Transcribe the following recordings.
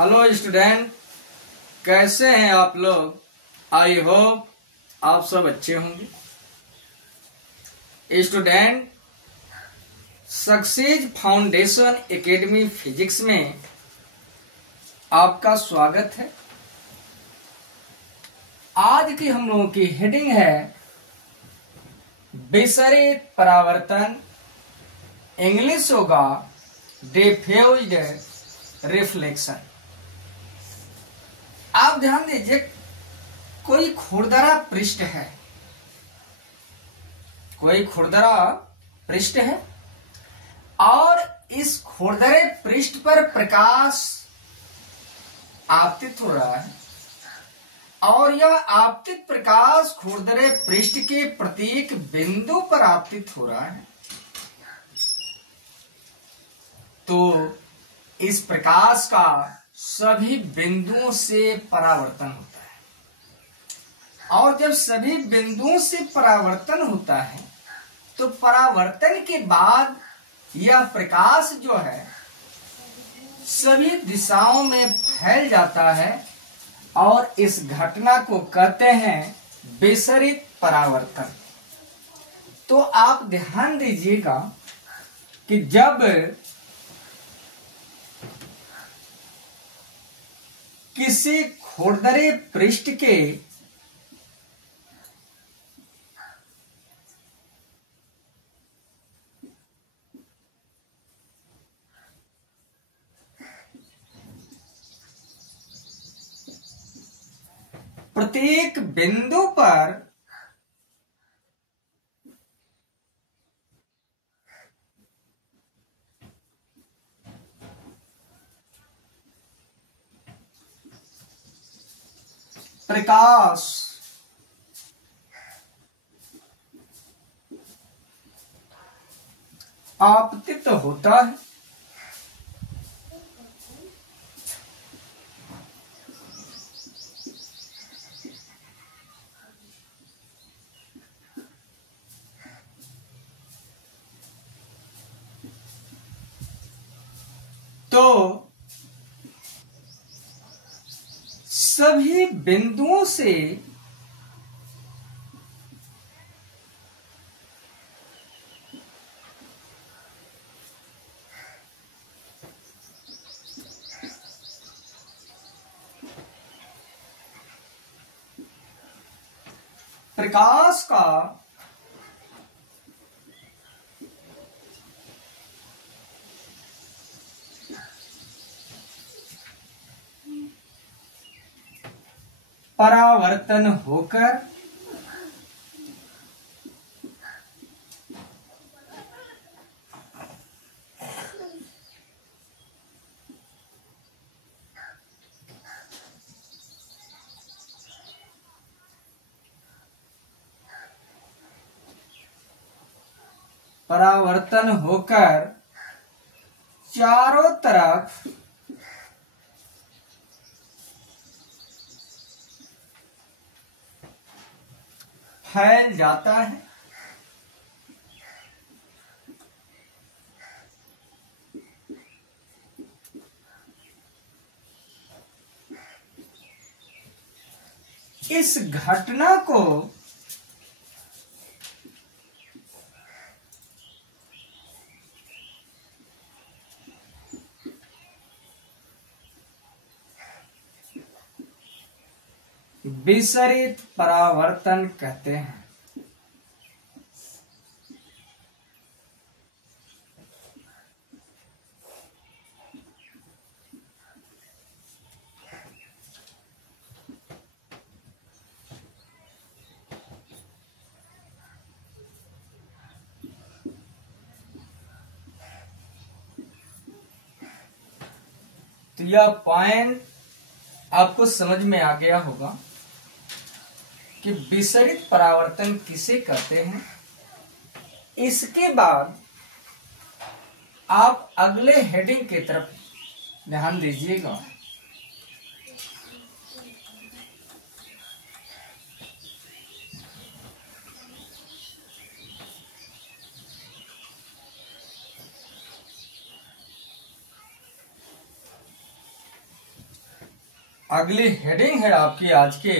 Hello student, कैसे हैं आप लोग। आई होप आप सब अच्छे होंगे। Student, success foundation academy physics में आपका स्वागत है। आज की हम लोगों की हेडिंग है विसरित परावर्तन। इंग्लिश होगा डिफ्यूज्ड रिफ्लेक्शन। आप ध्यान दीजिए, कोई खुरदरा पृष्ठ है, और इस खुरदरे पृष्ठ पर प्रकाश आपतित हो रहा है और यह आपतित प्रकाश खुरदरे पृष्ठ के प्रत्येक बिंदु पर आपतित हो रहा है। तो इस प्रकाश का सभी बिंदुओं से परावर्तन होता है, और जब सभी बिंदुओं से परावर्तन होता है तो परावर्तन के बाद यह प्रकाश जो है सभी दिशाओं में फैल जाता है, और इस घटना को कहते हैं विसरित परावर्तन। तो आप ध्यान दीजिएगा कि जब किसी खुरदरे पृष्ठ के प्रत्येक बिंदु पर प्रकाश आपतित होता है, तो सभी बिंदुओं से प्रकाश का परावर्तन होकर चारों तरफ फैल जाता है, इस घटना को विसरित परावर्तन कहते हैं। तो यह पॉइंट आपको समझ में आ गया होगा कि विसरित परावर्तन किसे कहते हैं। इसके बाद आप अगले हेडिंग की तरफ ध्यान दीजिएगा। अगली हेडिंग है आपकी आज के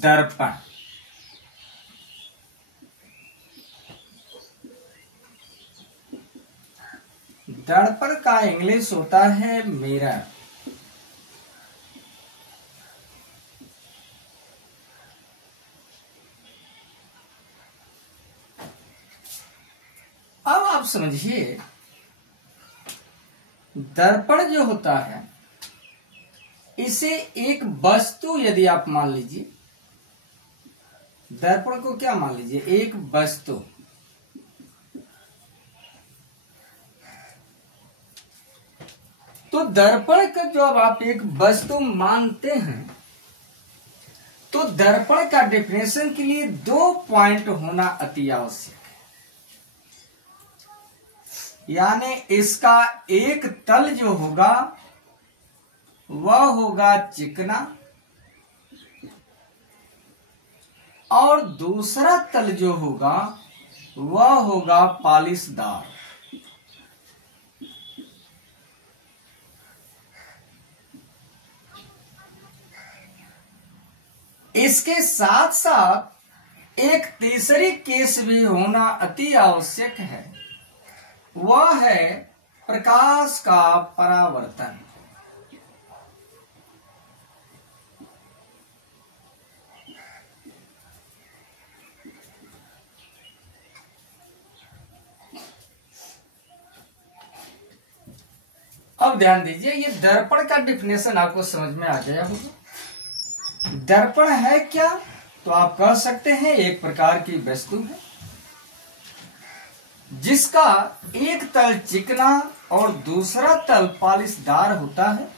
दर्पण। दर्पण का इंग्लिश होता है मिरर। अब आप समझिए, दर्पण जो होता है, इसे एक वस्तु यदि आप मान लीजिए, दर्पण को क्या मान लीजिए, एक वस्तु। तो दर्पण का जब आप एक वस्तु मानते हैं, तो दर्पण का डेफिनेशन के लिए 2 पॉइंट होना अति आवश्यक है। यानी इसका एक तल जो होगा वह होगा चिकना और दूसरा तल जो होगा वह होगा पॉलिशदार। इसके साथ साथ एक तीसरी केस भी होना अति आवश्यक है, वह है प्रकाश का परावर्तन। अब ध्यान दीजिए, ये दर्पण का डिफिनेशन आपको समझ में आ गया होगा। दर्पण है क्या, तो आप कह सकते हैं एक प्रकार की वस्तु है जिसका एक तल चिकना और दूसरा तल पॉलिशदार होता है,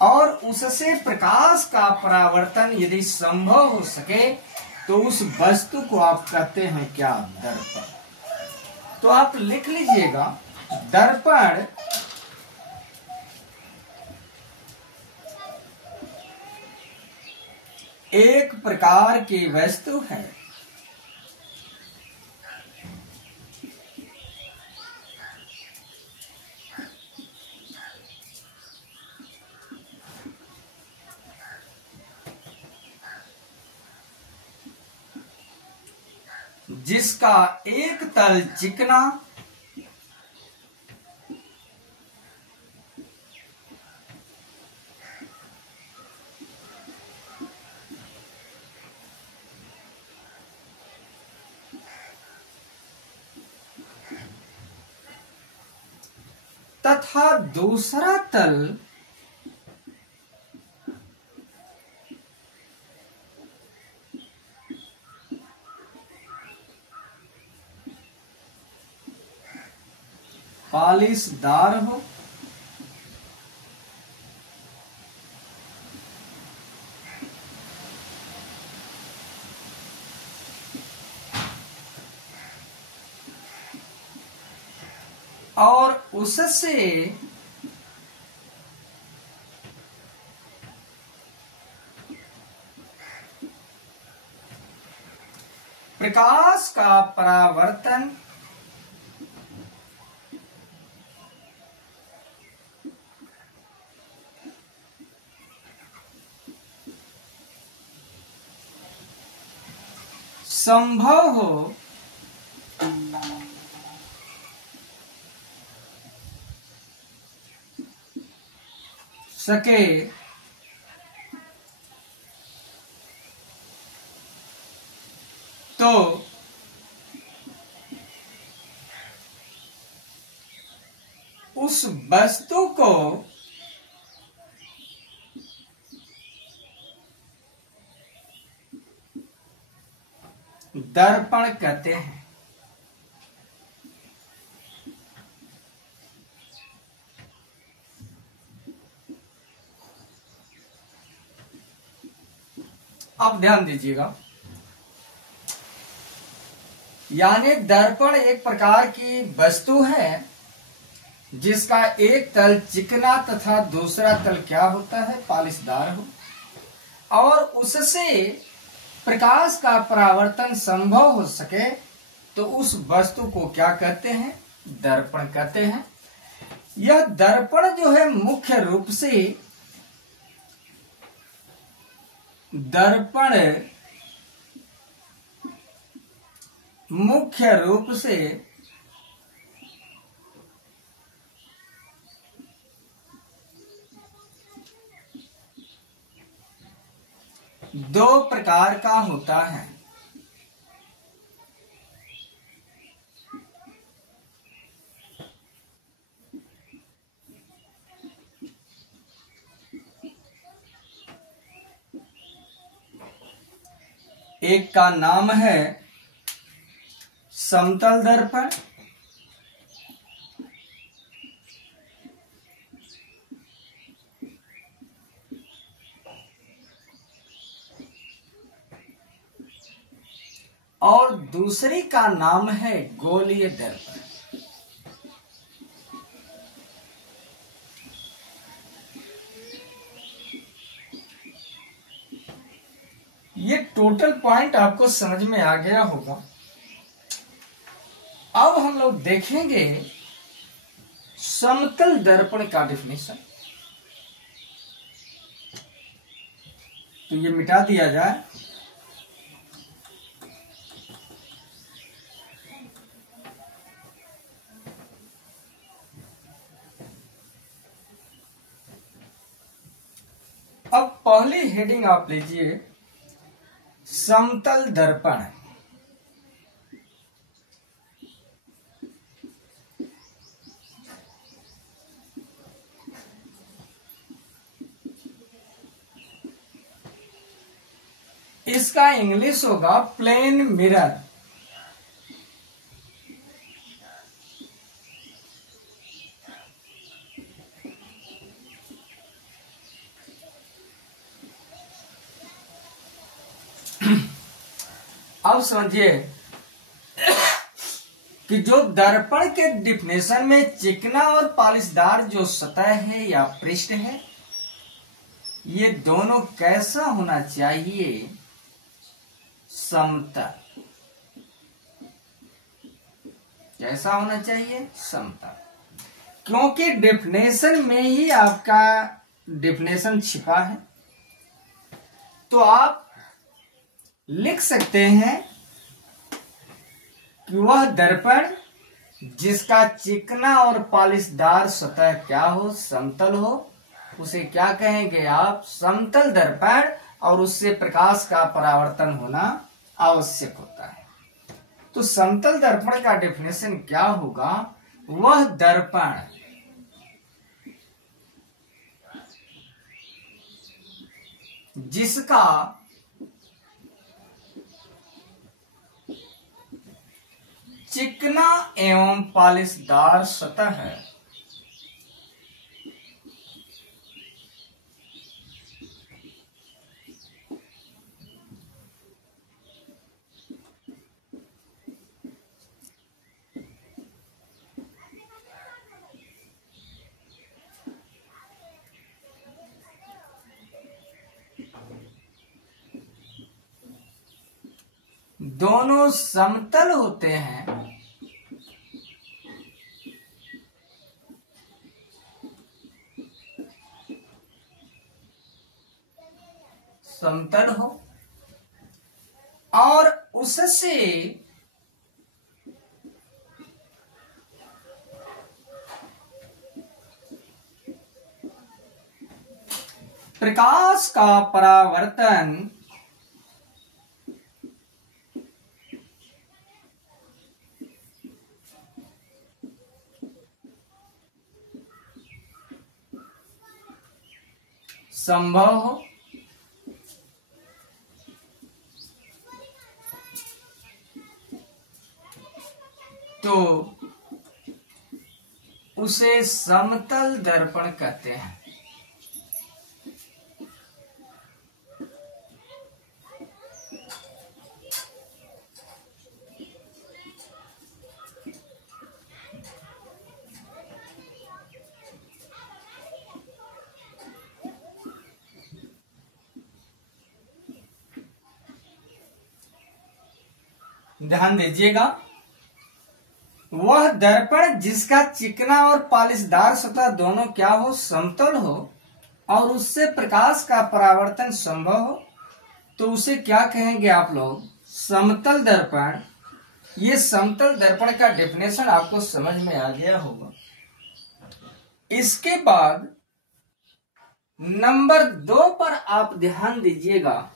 और उससे प्रकाश का परावर्तन यदि संभव हो सके तो उस वस्तु को आप कहते हैं क्या, दर्पण। तो आप लिख लीजिएगा, दर्पण एक प्रकार की वस्तु है जिसका एक तल चिकना तथा दूसरा तल पॉलिशदार हो। और उससे प्रकाश का परावर्तन संभव हो सके तो उस वस्तु को दर्पण कहते हैं। अब ध्यान दीजिएगा, यानी दर्पण एक प्रकार की वस्तु है जिसका एक तल चिकना तथा दूसरा तल क्या होता है, पॉलिशदार हो, और उससे प्रकाश का परावर्तन संभव हो सके तो उस वस्तु को क्या कहते हैं, दर्पण कहते हैं। यह दर्पण जो है मुख्य रूप से दर्पण मुख्य रूप से दो प्रकार का होता है। एक का नाम है समतल दर्पण, और दूसरी का नाम है गोलीय दर्पण। ये टोटल पॉइंट आपको समझ में आ गया होगा। अब हम लोग देखेंगे समतल दर्पण का डेफिनेशन। तो ये मिटा दिया जाए। अब पहली हेडिंग आप लीजिए, समतल दर्पण। इसका इंग्लिश होगा प्लेन मिरर। अब समझिए कि जो दर्पण के डिफिनेशन में चिकना और पॉलिशदार जो सतह है या पृष्ठ है, ये दोनों कैसा होना चाहिए? समतल। कैसा होना चाहिए? समतल। क्योंकि डेफिनेशन में ही आपका डेफिनेशन छिपा है। तो आप लिख सकते हैं कि वह दर्पण जिसका चिकना और पॉलिशदार सतह क्या हो? समतल हो, उसे क्या कहेंगे आप? समतल दर्पण। और उससे प्रकाश का परावर्तन होना आवश्यक होता है। तो समतल दर्पण का डेफिनेशन क्या होगा? वह दर्पण जिसका चिकना एवं पॉलिशदार सतह है, दोनों समतल होते हैं, समतल हो और उससे प्रकाश का परावर्तन संभव हो। तो उसे समतल दर्पण कहते हैं। ध्यान दीजिएगा, वह दर्पण जिसका चिकना और पॉलिशदार सतह दोनों क्या हो? समतल हो और उससे प्रकाश का परावर्तन संभव हो। तो उसे क्या कहेंगे आप लोग? समतल दर्पण। ये समतल दर्पण का डेफिनेशन आपको समझ में आ गया होगा। इसके बाद नंबर 2 पर आप ध्यान दीजिएगा,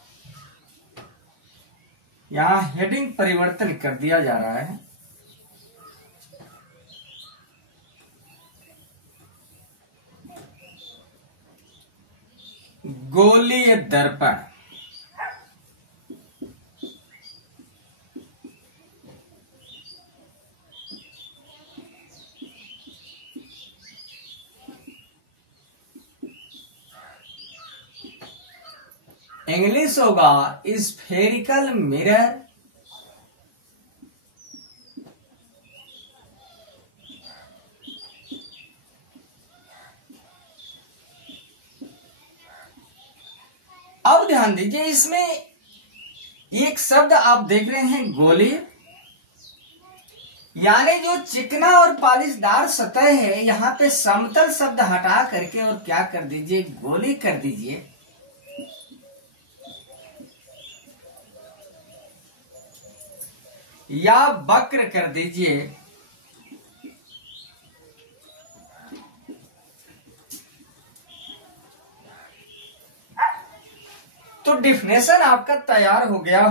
यहां हेडिंग परिवर्तन कर दिया जा रहा है। गोलीय दर्पण। इंग्लिश होगा स्फेरिकल मिरर। अब ध्यान दीजिए, इसमें एक शब्द आप देख रहे हैं गोली, यानी जो चिकना और पॉलिशदार सतह है, यहां पे समतल शब्द हटा करके और क्या कर दीजिए? गोली कर दीजिए। या वक्र कर दीजिए। तो डेफिनेशन आपका तैयार हो गया।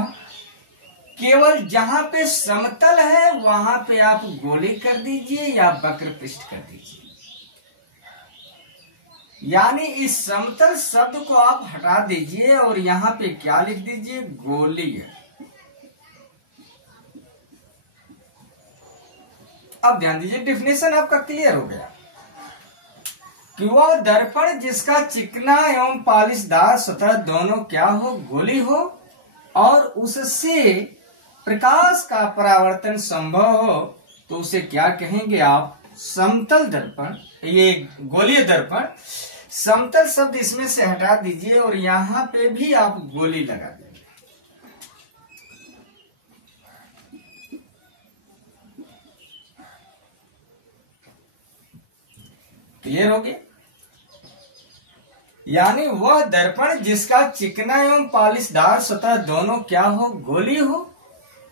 केवल जहां पे समतल है वहां पे आप गोली कर दीजिए या वक्र पृष्ठ कर दीजिए। यानी इस समतल शब्द को आप हटा दीजिए और यहां पे क्या लिख दीजिए? गोली। अब ध्यान दीजिए, डेफिनेशन आपका क्लियर हो गया कि वह दर्पण जिसका चिकना एवं पॉलिशदार सतह दोनों क्या हो? गोली हो, और उससे प्रकाश का परावर्तन संभव हो, तो उसे क्या कहेंगे आप? समतल दर्पण। ये गोलीय दर्पण। समतल शब्द इसमें से हटा दीजिए और यहां पे भी आप गोली लगा दीजिए। क्लियर हो गया? यानी वह दर्पण जिसका चिकना एवं पॉलिशदार सतह दोनों क्या हो? गोली हो,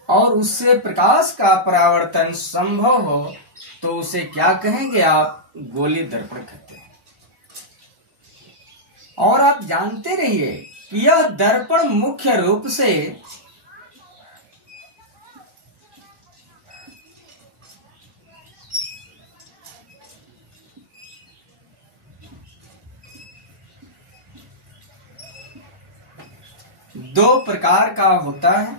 और उससे प्रकाश का परावर्तन संभव हो, तो उसे क्या कहेंगे आप? गोली दर्पण कहते हैं। और आप जानते रहिए कि यह दर्पण मुख्य रूप से दो प्रकार का होता है।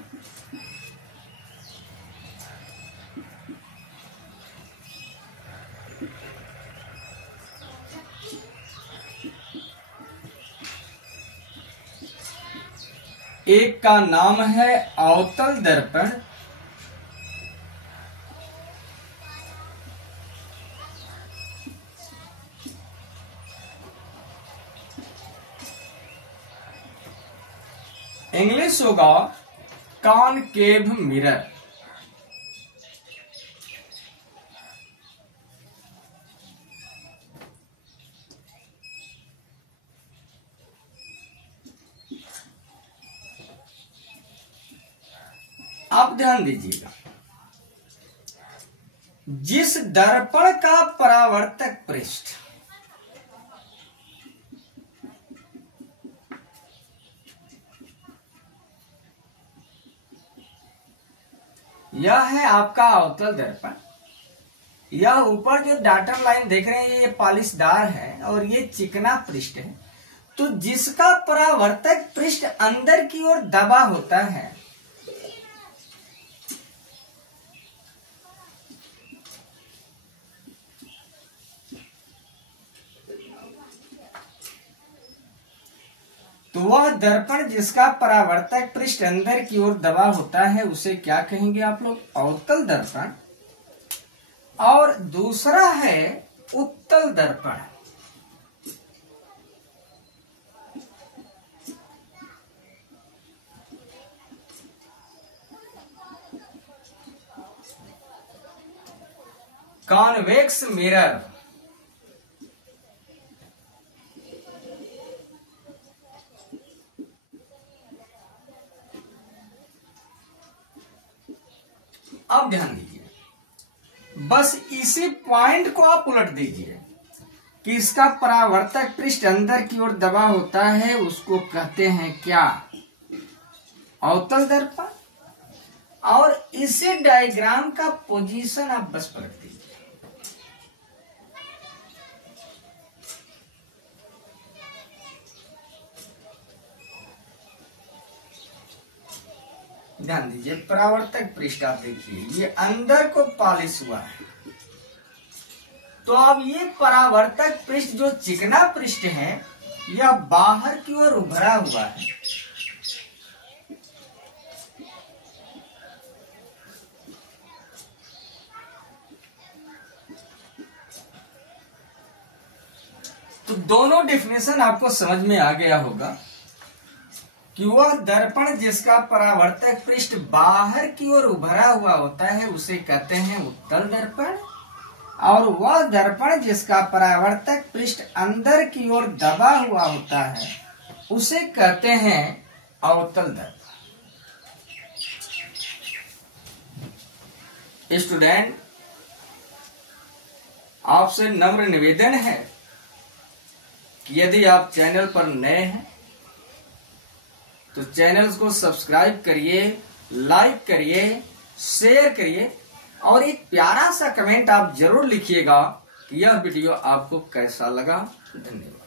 एक का नाम है अवतल दर्पण, इंग्लिश होगा कॉनकेव मिरर। आप ध्यान दीजिएगा, जिस दर्पण का परावर्तक पृष्ठ यह है आपका अवतल दर्पण। यह ऊपर जो डॉटेड लाइन देख रहे हैं ये पॉलिशदार है और ये चिकना पृष्ठ है। तो जिसका परावर्तक पृष्ठ अंदर की ओर दबा होता है, तो वह दर्पण जिसका परावर्तक पृष्ठ अंदर की ओर दबा होता है उसे क्या कहेंगे आप लोग? अवतल दर्पण। और दूसरा है उत्तल दर्पण। Convex mirror. अब ध्यान दीजिए, बस इसी पॉइंट को आप उलट दीजिए कि इसका परावर्तक पृष्ठ अंदर की ओर दबा होता है, उसको कहते हैं क्या? अवतल दर्पण। और इसे डायग्राम का पोजीशन आप बस पलट दीजिए। ध्यान दीजिए, परावर्तक पृष्ठ आप देखिए, ये अंदर को पॉलिश हुआ है। तो अब ये परावर्तक पृष्ठ जो चिकना पृष्ठ है, यह बाहर की ओर उभरा हुआ है। तो दोनों डेफिनेशन आपको समझ में आ गया होगा कि वह दर्पण जिसका परावर्तक पृष्ठ बाहर की ओर उभरा हुआ होता है उसे कहते हैं उत्तल दर्पण, और वह दर्पण जिसका परावर्तक पृष्ठ अंदर की ओर दबा हुआ होता है उसे कहते हैं अवतल दर्पण। स्टूडेंट, आपसे नम्र निवेदन है कि यदि आप चैनल पर नए हैं तो चैनल को सब्सक्राइब करिए, लाइक करिए, शेयर करिए और एक प्यारा सा कमेंट आप जरूर लिखिएगा कि यह वीडियो आपको कैसा लगा। धन्यवाद।